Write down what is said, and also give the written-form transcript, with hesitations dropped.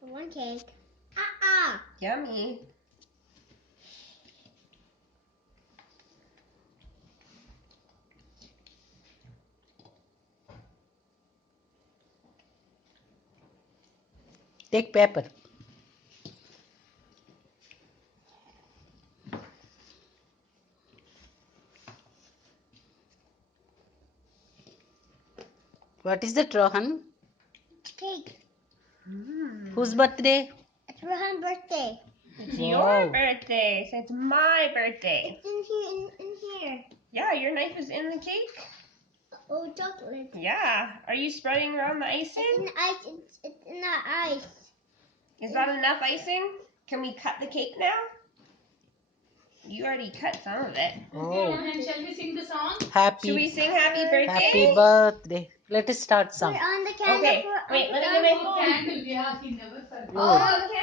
One cake. Yummy. Take paper. What is that, Rohan? Cake. Whose birthday? It's Rohan's birthday. It's Wow. your birthday, so it's my birthday. It's in here. In here. Yeah, your knife is in the cake. Oh, chocolate. Yeah. Are you spreading around the It's icing? in the ice. It's in the ice. Is that enough icing? Can we cut the cake now? You already cut some of it. Oh. Shall we sing the song? Should we Happy, sing happy birthday? happy birthday. Let us start Put song. it on the candle. Okay, wait, let me get my phone. Candle, yeah, he never forgot. Oh, okay.